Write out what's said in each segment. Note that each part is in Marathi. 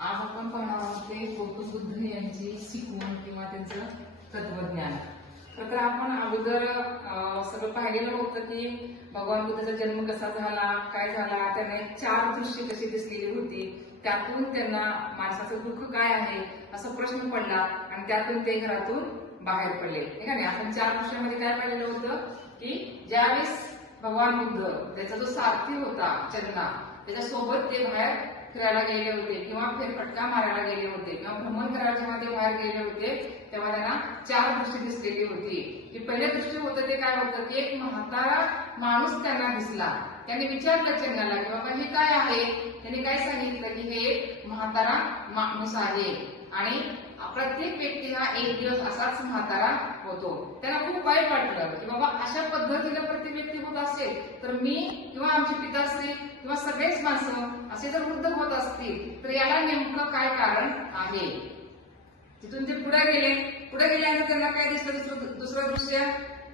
आज आपण पाहणार आहोत ते गौतम बुद्ध यांची शिकवण किंवा त्यांचं तत्वज्ञान. तर आपण अगोदर सगळं पाहिलेलं होतं की भगवान बुद्धाचा जन्म कसा झाला, काय झाला, त्यांना 4 दृश्य कशी दिसलेली होती, त्यातून त्यांना माणसाचं दुःख काय आहे असा प्रश्न पडला आणि त्यातून ते घरातून बाहेर पडले. ठीक आहे. आपण 4 दृश्यामध्ये काय पाहिलेलं होतं की ज्यावेळेस भगवान बुद्ध त्याचा जो सारथी होता चंद्रा, त्याच्यासोबत ते बाहेर फिरायला गेले होते किंवा फेरफटका मारायला गेले होते किंवा भ्रमण करायला जेव्हा ते बाहेर गेले होते तेव्हा त्यांना 4 दृष्टी दिसलेली होती. की पहिल्या दृष्टी होतं ते काय होतं की एक म्हातारा माणूस त्यांना दिसला. त्यांनी विचारलं चंद्राला की बाबा हे काय आहे. त्यांनी काय सांगितलं की हे एक म्हातारा माणूस आहे आणि प्रत्येक व्यक्ती हा एक दिवस असाच म्हातारा होतो. त्यांना खूप वाईट वाटलं की बाबा अशा पद्धतीने प्रत्येक व्यक्ती होत असेल तर मी किंवा आमचे पिताश्री किंवा सगळेच माणसं असे जर वृद्ध होत असतील तर याला नेमकं काय कारण आहे. तिथून ते पुढे गेल्यानंतर त्यांना काय दिसलं दुसरं दृश्य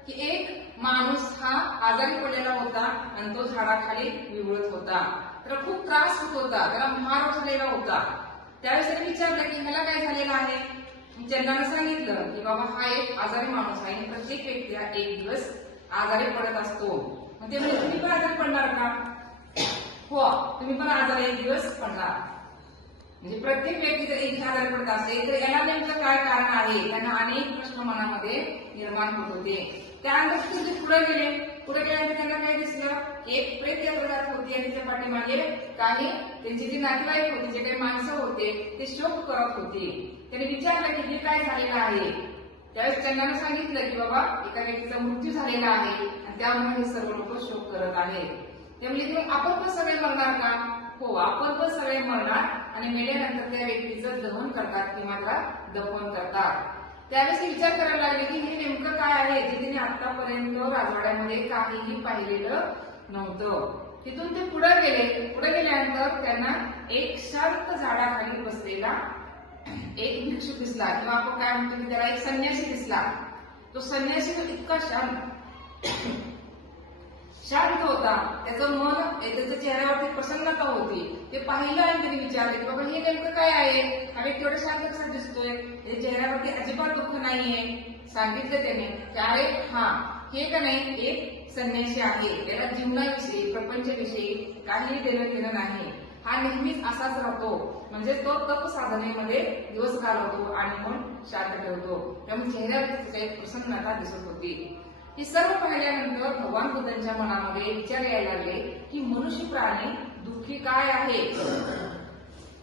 की एक माणूस हा आजारी पडलेला होता आणि तो झाडाखाली विवळत होता. त्याला खूप त्रास होत होता, त्याला मार झालेला होता. त्यावेळेस त्यांनी विचारलं की ह्याला काय झालेलं आहे. चंद्रानं सांगितलं की बाबा हा एक आजारी माणूस आहे आणि प्रत्येक व्यक्ती हा एक दिवस आजारी पडत असतो. मग ते म्हणजे तुम्ही पण आजारी पडणार का. हो, तुम्ही पण आजारी एक दिवस पडणार. म्हणजे प्रत्येक व्यक्ती जर एक आजारी पडत असेल तर याला नेमकं काय कारण आहे. त्यांना अनेक प्रश्न मनामध्ये निर्माण होत होते. त्यानंतर ते पुढे गेल्यानंतर त्यांना काय दिसलं की एक प्रेत यात्रा जात होती आणि त्याच्या पाठीमागे काही त्यांची जी नातेवाईक होती, जे काही माणसं होते ते शोक करत होते. त्यांनी विचारलं की हे काय झालेलं आहे. त्यावेळेस चंद्रानं सांगितलं की बाबा एका व्यक्तीचा मृत्यू झालेला आहे आणि त्यामुळे हे सर्व लोक शोक करत आहेत. ते म्हणजे आपण पण सगळे मरणार का. हो, आपण पण सगळे मरणार आणि मेल्यानंतर त्या व्यक्तीचं दहन करतात किंवा त्याला दफन करतात. त्यावेळेस विचार करायला लागले की हे नेमकं काय आहे जे त्यांनी आतापर्यंत राजवाड्यामध्ये काहीही पाहिलेलं नव्हतं. तिथून ते पुढे गेल्यानंतर त्यांना एक शांत झाडाखाली बसलेला एक भिक्षू दिसला किंवा आपण काय म्हणतो की त्याला एक संन्यासी दिसला. तो संन्यासी तो इतका शांत होता, त्याचं मन, त्याच्या चेहऱ्यावरती प्रसन्नता होती. ते पाहिलं आणि त्यांनी विचारले की बाबा हे नेमकं काय आहे. हा व्यक्ती एवढा शांत कसा दिसतोय, त्याच्या चेहऱ्यावरती अजिबात दुःख नाहीये. सांगितलं त्याने की अरे हा हे का नाही एक संन्यासी आहे, त्याला जीवनाविषयी प्रपंचाविषयी काही देणं घेणं नाही. हा नेहमीच असाच राहतो, म्हणजे तो तप साधनेमध्ये दिवस घालवतो आणि मन शांत ठेवतो. त्यामुळे चेहऱ्यावरती एक प्रसन्नता दिसत होती. हे सर्व पाहिल्यानंतर भगवान बुद्धांच्या मनामध्ये विचार यायला लागले की मनुष्य प्राणी दुःखी काय आहे,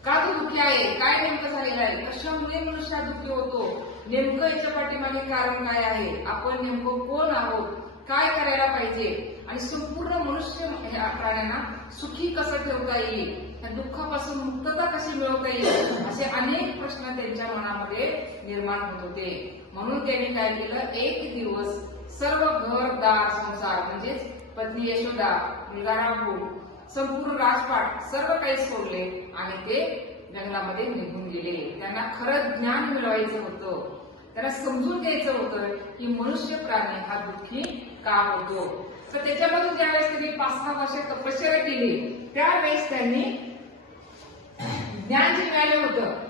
का तो दुःखी आहे, काय नेमकं झालेलं आहे, कशामुळे मनुष्य दुःखी होतो, नेमकं याच्या पाठीमागे कारण काय आहे, आपण नेमकं कोण आहोत, काय करायला पाहिजे आणि संपूर्ण मनुष्य प्राण्यांना सुखी कसं ठेवता येईल, त्या दुःखापासून मुक्तता कशी मिळवता येईल, असे अनेक प्रश्न त्यांच्या मनामध्ये निर्माण होत होते. म्हणून त्यांनी काय केलं, एक दिवस सर्व घर दार संसार म्हणजेच पत्नी यशोदा, मुलगा राघव, संपूर्ण राजपाट सर्व काही सोडले आणि ते जंगलामध्ये निघून गेले. त्यांना खरं ज्ञान मिळवायचं होतं, त्यांना समजून घ्यायचं होतं की मनुष्य प्राणी हा दुःखी का होतो. तर त्याच्यामधून ज्यावेळेस त्यांनी 5-6 वर्ष तपश्चर्या केली त्यावेळेस त्यांनी ज्ञान जे मिळालं होतं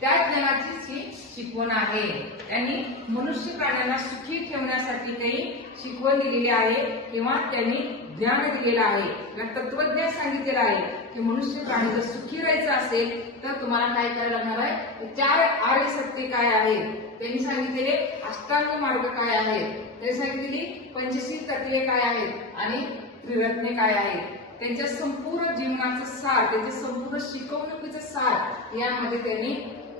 त्या ज्ञानाची शिकवण आहे. त्यांनी मनुष्य प्राण्यांना सुखी ठेवण्यासाठी काही शिकवण दिलेली आहे किंवा त्यांनी ज्ञान दिलेलं आहे, तत्वज्ञान सांगितलेलं आहे की मनुष्य प्राणी जर सुखी राहायचं असेल तर तुम्हाला काय करायला लागणार आहे. 4 आर्य सत्य काय आहेत, त्यांनी सांगितलेले अष्टांग मार्ग काय आहेत, त्यांनी सांगितलेली पंचशील तत्वे काय आहेत आणि त्रिरत्ने काय आहेत. त्यांच्या संपूर्ण जीवनाचं सार, त्यांच्या संपूर्ण शिकवणुकीचं सार यामध्ये त्यांनी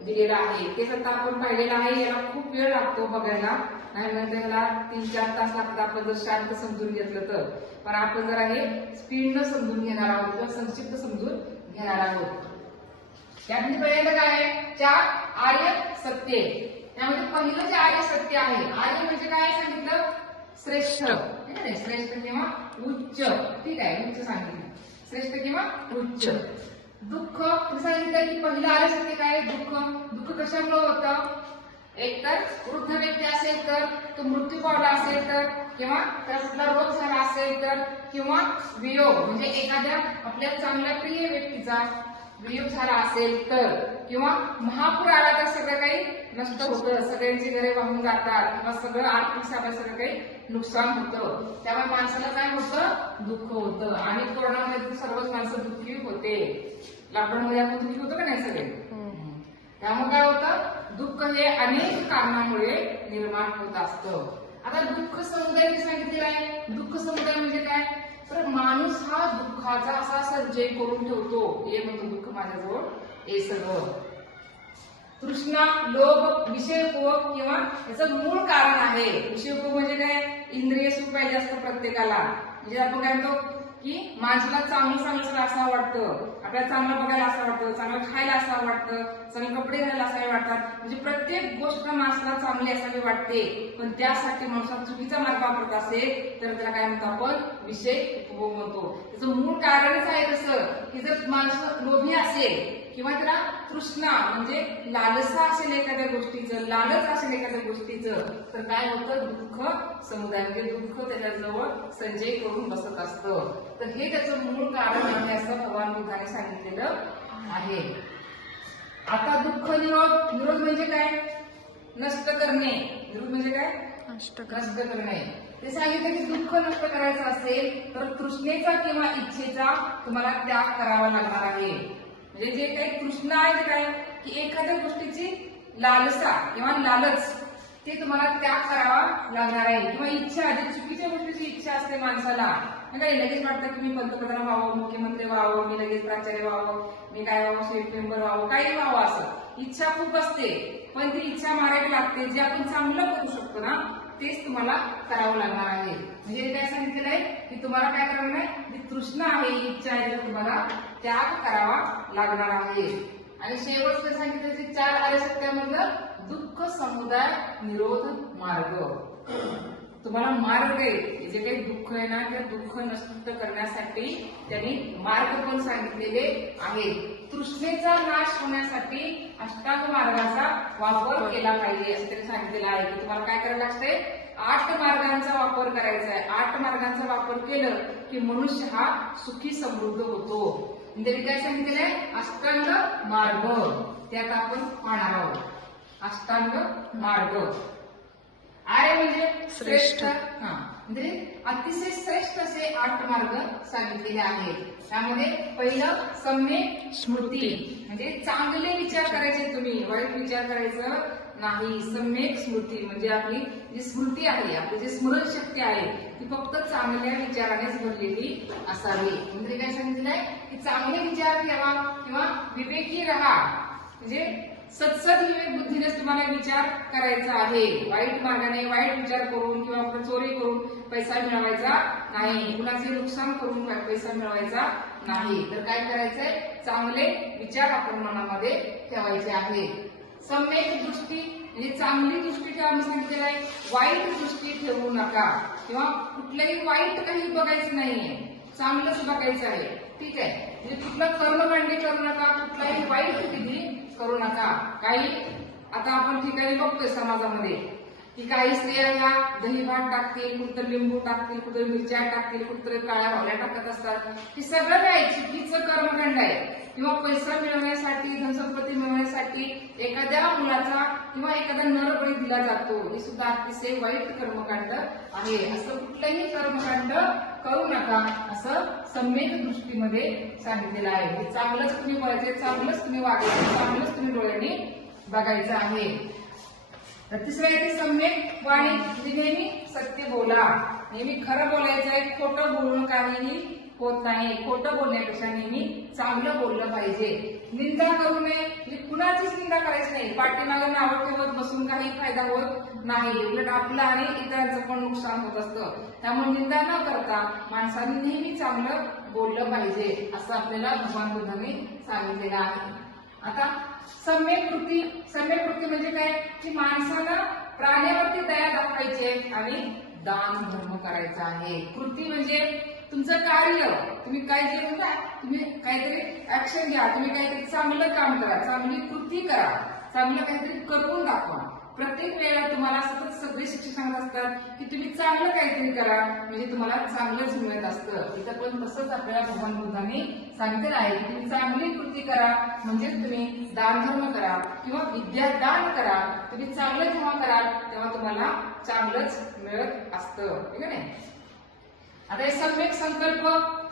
दिलेला आहे. ते स्वतः आपण पाहिलेलं आहे. याला खूप वेळ लागतो बघायला, नाही म्हणजे याला 3-4 तास लागतात आपण जर शांत समजून घेतलं तर. पण आपण जरा हे स्पीडनं समजून घेणार आहोत किंवा संक्षिप्त समजून घेणार आहोत. त्यामध्ये पहिल्यांदा काय आहे, 4 आर्य सत्य. त्यामध्ये पहिलं जे आर्य सत्य आहे, आर्य म्हणजे काय सांगितलं, श्रेष्ठ, श्रेष्ठ किंवा उच्च. ठीक आहे, उच्च सांगितलं, श्रेष्ठ किंवा उच्च. दुःख सांगितलं की पहिलं आर्य सत्य काय, दुःख कशामुळे होतं. एक तर वृद्ध व्यक्ती असेल तर, तो मृत्यू पावला असेल तर, किंवा त्याला कुठला रोग झाला असेल तर, किंवा वियोग म्हणजे एखाद्या आपल्या चांगल्या प्रिय व्यक्तीचा वियोग झाला असेल तर, किंवा महापूर आला तर सगळं काही नष्ट होतं, सगळ्यांची घरे वाहून जातात, किंवा सगळं आर्थिक सगळं काही नुकसान होतं. त्यामुळे माणसाला काय होतं, दुःख होतं. आणि कोरोनामध्ये सर्वच माणसं दुःखी होते. लॉकडाऊनमध्ये आपण दुःखी होतो का नाही सगळे. त्यामुळे काय होतं, दुःख हे अनेक कारणामुळे निर्माण होत असतं. आता दुःख समुदाय सांगितलेलं आहे. दुःख समुदाय म्हणजे काय, तर माणूस हा दुःखाचा असा संचय करून ठेवतो. हे म्हणतो दुःख माझ्याजवळ हे सगळं. तृष्णा, लोभ, विषयभोग किंवा याचं मूळ कारण आहे. विषयभोग म्हणजे काय, इंद्रिय सुख पाहिजे असतं प्रत्येकाला. म्हणजे आपण काय म्हणतो की माणसाला चांगलं चांगलं असं वाटतं, आपल्याला चांगलं बघायला असं वाटतं, चांगलं खायला असं वाटतं, चांगले कपडे घालायला असावे वाटतात. म्हणजे प्रत्येक गोष्ट माणसाला चांगली असावी वाटते. पण त्यासाठी माणसाला चुकीचा मार्ग वापरत असेल तर त्याला काय म्हणतो आपण, विषय उपभोग म्हणतो. त्याचं मूळ कारणच आहे तसं की जर माणूस लोभी असेल किंवा त्याला तृष्णा म्हणजे लालसा असेल एखाद्या गोष्टीचं, लालच असेल एखाद्या गोष्टीचं, तर काय होतं, दुःख समुदाय म्हणजे दुःख त्याच्याजवळ संचय करून बसत असतं. तर हे त्याचं मूळ कारण आहे असं भगवान बुद्धाने सांगितलेलं आहे. आता दुःख निरोध, निरोध म्हणजे काय, नष्ट करणे. निरोध म्हणजे काय, नष्ट करणे. ते सांगितलं की दुःख नष्ट करायचं असेल तर तृष्णेचा किंवा इच्छेचा तुम्हाला त्याग करावा लागणार आहे. म्हणजे जे काही तृष्णा आहे ते काय, की एखाद्या गोष्टीची लालसा किंवा लालच ते तुम्हाला त्याग करावा लागणार आहे. किंवा इच्छा, जी चुकीच्या गोष्टीची इच्छा असते माणसाला, नाही लगेच वाटतं की मी पंतप्रधान व्हावं, मुख्यमंत्री व्हावं, मी लगेच प्राचार्य व्हावं, मी काय व्हावं, स्टेट मेंबर व्हावं, काही व्हावं, असं इच्छा खूप असते. पण ती इच्छा मारायला लागते. जे आपण चांगलं करू शकतो ना तेच तुम्हाला करावं लागणार आहे. म्हणजे काय सांगितलेलं आहे की तुम्हाला काय करावं नाही, जी तृष्णा आहे, इच्छा आहे, तर तुम्हाला त्याग करावा लागणार आहे. आणि शेवटचं सांगितलं की 4 आर्य सत्यामधलं दुःख समुदाय निरोध मार्ग. तुम्हाला मार्ग आहे, जे काही दुःख आहे ना ते दुःख नष्ट करण्यासाठी त्यांनी मार्ग पण सांगितलेले आहेत. तृष्णेचा नाश होण्यासाठी अष्टांग मार्गाचा वापर केला पाहिजे असं त्यांनी सांगितलेलं आहे. की तुम्हाला काय करायला लागतंय, 8 मार्गांचा वापर करायचा आहे. 8 मार्गांचा वापर केलं की मनुष्य हा सुखी समृद्ध होतो. म्हणजे काय सांगितलेलं आहे, अष्टांग मार्ग, त्यात आपण पाहणार आहोत. अष्टांग मार्ग आर्य म्हणजे श्रेष्ठ, म्हणजे अतिशय श्रेष्ठ असे 8 मार्ग सांगितलेले आहेत. त्यामध्ये पहिलं सम्यक स्मृती, म्हणजे चांगले विचार करायचे, तुम्ही वाईट विचार करायचं नाही. सम्यक स्मृती म्हणजे आपली जी स्मृती आहे, आपली जी स्मरणशक्ती आहे ती फक्त चांगल्या विचारानेच भरलेली असावी. म्हणजे काय सांगितलंय की चांगले विचार ठेवा किंवा विवेकी राहा. म्हणजे सत्सद विवेक बुद्धीने तुम्हाला विचार करायचा आहे. वाईट मार्गाने वाईट विचार करून किंवा चोरी करून पैसा मिळवायचा नाही, कुणाचे नुकसान करून पैसा मिळवायचा नाही. तर काय करायचंय, चांगले विचार आपण मनामध्ये ठेवायचे आहे. सम्यक दृष्टी म्हणजे चांगली दृष्टी ठेवा मी सांगितलेलं आहे. वाईट दृष्टी ठेवू नका किंवा कुठलंही वाईट काही बघायचं नाहीये, चांगलंच बघायचं आहे. ठीक आहे, म्हणजे कुठलं कर्मकांडी करू नका, कुठलाही वाईट विधी करू नका. काही आता आपण ठिकाणी बघतोय समाजामध्ये की काही स्त्रिया ह्या दही भात टाकतील, कुठं लिंबू टाकतील, कुठं मिरच्या टाकतील, कुठं काळ्या भावल्या टाकत असतात. हे सगळं काय चुकीचं कर्मकांड आहे. किंवा पैसा मिळवण्यासाठी, धनसंपत्ती मिळवण्यासाठी एखाद्या मुलाचा किंवा एखादा नरबळी दिला जातो, हे सुद्धा अतिशय वाईट कर्मकांड आहे. असं कुठलंही कर्मकांड करू नका असं सम्यक दृष्टीमध्ये सांगितलेलं आहे. चांगलंच तुम्ही बोलायचे, चांगलंच तुम्ही वागायचं, चांगलंच तुम्ही डोळ्यांनी बघायचं आहे. तिसरं आहे सम्यक वाणी, म्हणजे नेहमी सत्य बोला, नेहमी खरं बोलायचं आहे. खोटं बोलून काहीही होत नाही. खोटं बोलण्यापेक्षा नेहमी चांगलं बोललं पाहिजे. निंदा करू नये, म्हणजे कुणाचीच निंदा करायची नाही. पाठीमागे नावं ठेवत बसून काही फायदा होत नाही, उलट आपलं आणि इतरांचं पण नुकसान होत असतं. त्यामुळे निंदा न करता माणसाने नेहमी चांगलं बोललं पाहिजे असं आपल्याला भगवान बुद्धांनी सांगितलेलं आहे. आता सम्यक कृती, सम्यक कृती म्हणजे काय की माणसानं प्राण्यावरती दया दाखवायची आहे आणि दान धर्म करायचा आहे. कृती म्हणजे तुमचं कार्य, तुम्ही काय केलं ना, तुम्ही काहीतरी ऍक्शन घ्या, तुम्ही काहीतरी चांगलं काम करा, चांगली कृती करा, चांगलं काहीतरी करून दाखवा. प्रत्येक वेळेला तुम्हाला सतत सगळे शिक्षक सांगत असतात की तुम्ही चांगलं काहीतरी करा, म्हणजे तुम्हाला चांगलंच मिळत असतं. इथं पण तसंच आपल्याला भगवान बुद्धांनी सांगितलेलं आहे की तुम्ही चांगली कृती करा, म्हणजे तुम्ही दानधर्म करा किंवा विद्यादान करा. तुम्ही चांगलं जेव्हा कराल तेव्हा तुम्हाला चांगलंच मिळत असतं, ठीक आहे. आता हे सम्यक संकल्प,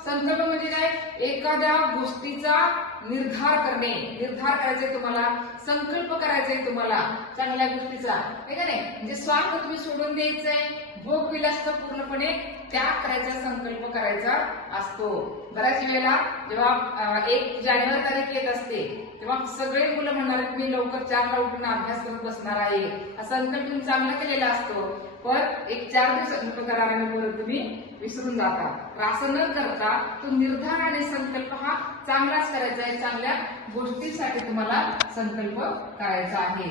संकल्प म्हणजे काय? एखाद्या गोष्टीचा निर्धार करणे, निर्धार करायचंय तुम्हाला, संकल्प करायचाय तुम्हाला चांगल्या गोष्टीचा, ठीक आहे. म्हणजे स्वार्थ तुम्ही सोडून द्यायचंय, भोग विलास पूर्णपणे त्याग करायचा संकल्प करायचा असतो. बऱ्याच वेळेला जेव्हा 1 जानेवारी तारीख येत असते तेव्हा सगळे मुलं म्हणणार की मी लवकर 4ला उठून अभ्यास करत बसणार आहे, असा संकल्प तुम्ही चांगला केलेला असतो. पण एक 4 दिवस कराराने परत तुम्ही विसरून जाता. असं न करता तो निर्धार आणि संकल्प हा चांगलाच करायचा आहे, चांगल्या गोष्टीसाठी तुम्हाला संकल्प करायचा आहे,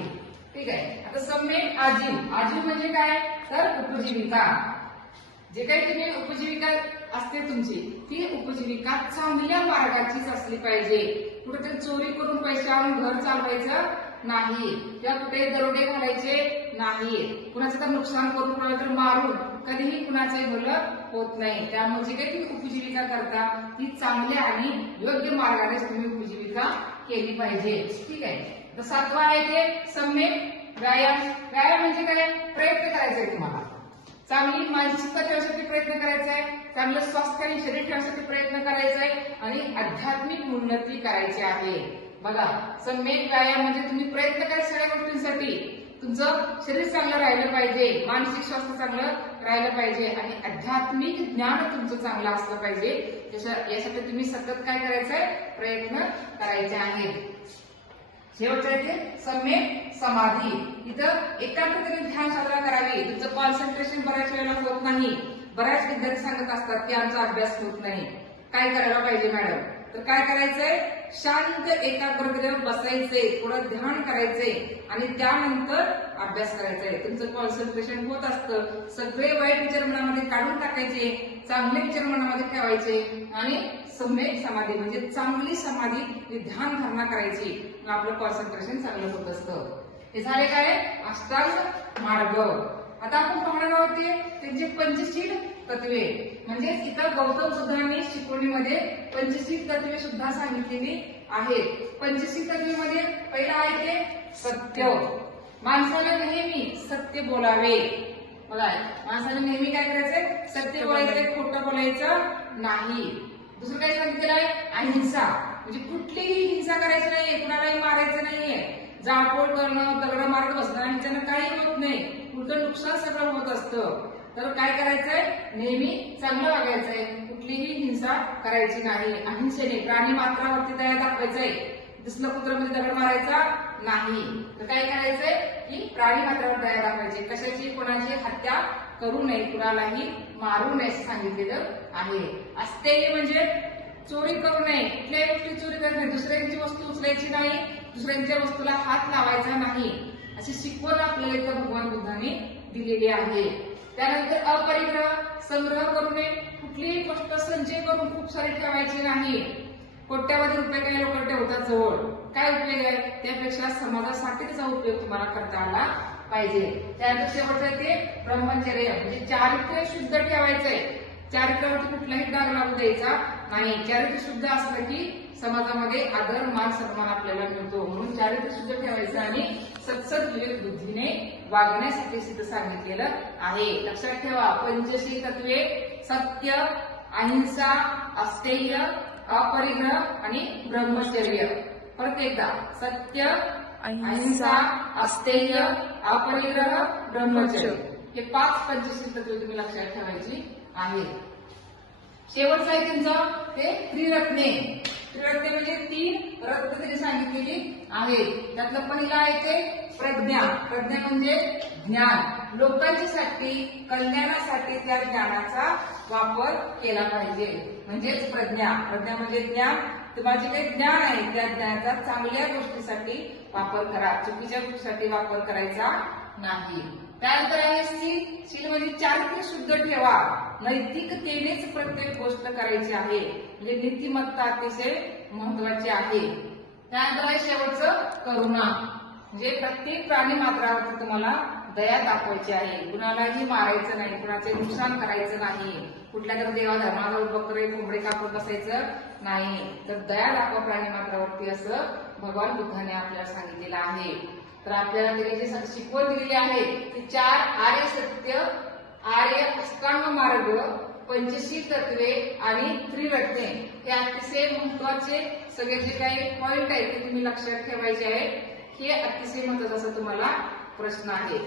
ठीक आहे. आता सम्यक आजीव, आजीव म्हणजे काय? तर उपजीविका. जे काही तुम्ही उपजीविका असते तुमची, ती उपजीविका चांगल्या मार्गाचीच असली पाहिजे. कुठेतरी चोरी करून पैसे आणून घर चालवायचं नाही किंवा कुठे दरोडे घालायचे नाही, कुणाचं तर नुकसान करून कुणाला तर मारून कधीही कुणाचंही भलं होत नाही. त्यामुळे जे काही तुम्ही उपजीविका करता ती चांगल्या आणि योग्य मार्गानेच तुम्ही उपजीविका केली पाहिजे, ठीक आहे. तर 7वा आहे ते सम्यक व्यायाम. व्यायाम म्हणजे काय? प्रयत्न करायचा तुम्हाला, चांगली मानसिकता ठेवण्यासाठी प्रयत्न करायचा आहे, चांगलं स्वास्थ्य आणि शरीर ठेवण्यासाठी प्रयत्न करायचा आहे आणि आध्यात्मिक उन्नती करायची आहे. बघा, सम्यक व्यायाम म्हणजे तुम्ही प्रयत्न करा सगळ्या गोष्टींसाठी. तुमचं शरीर चांगलं राहिलं पाहिजे, मानसिक स्वास्थ्य चांगलं राहिलं पाहिजे आणि आध्यात्मिक ज्ञान तुमचं चांगलं असलं पाहिजे. यासाठी तुम्ही सतत काय करायचंय? प्रयत्न करायचे आहेत. शेवटचं आहे ते सम्यक समाधी. इथं एकाग्रतेने ध्यान साधना करावी. तुमचं कॉन्सन्ट्रेशन बऱ्याच वेळेला होत नाही. बऱ्याच विद्यार्थी सांगत असतात की आमचा अभ्यास होत नाही. काय करायला पाहिजे मॅडम? तर काय करायचंय? शांत एकाग्रतेने बसायचंय, थोडं ध्यान करायचंय आणि त्यानंतर अभ्यास करायचाय. तुमचं कॉन्सन्ट्रेशन होत असतं. सगळे वाईट विचार मनामध्ये काढून टाकायचे, चांगले विचार मनामध्ये ठेवायचे आणि सम्यक समाधी म्हणजे चांगली समाधी ध्यान धारणा करायची, मग आपलं कॉन्सन्ट्रेशन चांगलं होत असतं. हे झाले काय? अष्टांग मार्ग. आता आपण पाहणार आहोत त्यांचे पंचशील तत्वे. म्हणजे इथं गौतम बुद्धांनी शिकवणीमध्ये पंचशील तत्वे सुद्धा सांगितलेली आहेत. पंचशील तत्वेमध्ये पहिलं आहे ते सत्य. माणसाला नेहमी सत्य बोलावे. बघा, माणसाला नेहमी काय करायचंय? सत्य बोलायचंय, खोटं बोलायचं नाही. दुसरं काय सांगितलेलं आहे? अहिंसा. म्हणजे कुठलीही हिंसा करायची नाहीये, कुणालाही मारायचं नाहीये, जाळपोळ करणं, दगड मारत बसणं आणि त्यानं काही होत नाही, उलट नुकसान सगळं होत असतं. तर काय करायचंय? नेहमी चांगलं वागायचंय, कुठलीही हिंसा करायची नाही. अहिंसेने प्राणी मात्रावरती दया दाखवायचंय. दिसलं कुत्र म्हणजे दगड मारायचा नाही. तर काय करायचंय की प्राणी मात्रावर दया दाखवायची, कशाची कोणाची हत्या करू नये, कुणालाही मारू नये सांगितलेलं आहे. अस्तेय म्हणजे चोरी करू नये, कुठल्याही गोष्टी चोरी करत नाही, दुसऱ्यांची वस्तू उचलायची नाही, दुसऱ्यांच्या वस्तूला हात लावायचा नाही, अशी शिकवण आपल्याला इथं भगवान बुद्धांनी दिलेली आहे. त्यानंतर अपरिग्रह, संग्रह करू नये, कुठलीही गोष्ट संचय करून खूप सारी ठेवायची नाही. कोट्यावधी रुपये काही लोक ठेवतात जवळ, काय उपयोग आहे? त्यापेक्षा समाजासाठी त्याचा उपयोग तुम्हाला करता आला पाहिजे. त्यानंतर शेवटचं ते ब्रह्मचर्य म्हणजे चारित्र्य शुद्ध ठेवायचंय. चारित्र्यावरती कुठलाही डाग लागू द्यायचा नाही. चारित्र्य शुद्ध असलं की समाजामध्ये आदर मान सन्मान आपल्याला मिळतो. म्हणून चारित्र्य शुद्ध ठेवायचं आणि सत्सद विवेक बुद्धीने वागण्यासाठी सिद्ध सांगितलेलं आहे. लक्षात ठेवा, पंचशील तत्वे सत्य, अहिंसा, अस्तेय, अपरिग्रह आणि ब्रह्मचर्य. परत एकदा, सत्य, अहिंसा, अस्तेय, अपरिग्रह, ब्रह्मचर्य, हे 5 पंचशील तत्वे तुम्ही लक्षात ठेवायची आहेत. शेवटचं आहे त्यांचं ते त्रिरत्ने. त्रिरत्ने म्हणजे 3 रत्न त्यांनी सांगितलेली आहेत. त्यातलं पहिलं आहे ते प्रज्ञा. प्रज्ञा म्हणजे ज्ञान. लोकांच्यासाठी, कल्याणासाठी त्या ज्ञानाचा वापर केला पाहिजे, म्हणजेच प्रज्ञा. प्रज्ञा म्हणजे ज्ञान. तुम्हाला जे काही ज्ञान आहे त्या ज्ञानाचा चांगल्या गोष्टीसाठी वापर करा, चुकीच्या गोष्टीसाठी वापर करायचा नाही. त्यानंतर आहे शील. शील म्हणजे चारित्र्य शुद्ध ठेवा, नैतिकतेनेच प्रत्येक गोष्ट करायची आहे, म्हणजे नीतिमत्ता अतिशय महत्वाची आहे. त्यानंतर आहे शेवटचं करुणा. म्हणजे प्रत्येक प्राणी मात्रावरती तुम्हाला दया दाखवायची आहे. कुणालाही मारायचं नाही, कुणाचे नुकसान करायचं नाही, कुठल्या तरी देवा धर्माला बकरे कोंबडे कापत बसायचं नाही, तर दया दाखवा प्राणी मात्रावरती, असं भगवान बुद्धाने आपल्याला सांगितलेलं आहे. तर आपल्याला त्यांनी जे शिकवण दिलेली आहे ती 4 आर्य सत्य, आर्य अष्टांग मार्ग, पंचशील तत्वे आणि त्रिरत्ने हे अतिशय महत्वाचे सगळे जे काही पॉइंट आहेत ते तुम्ही लक्षात ठेवायचे आहेत. हे अतिशय महत्वाचा असा तुम्हाला प्रश्न आहे.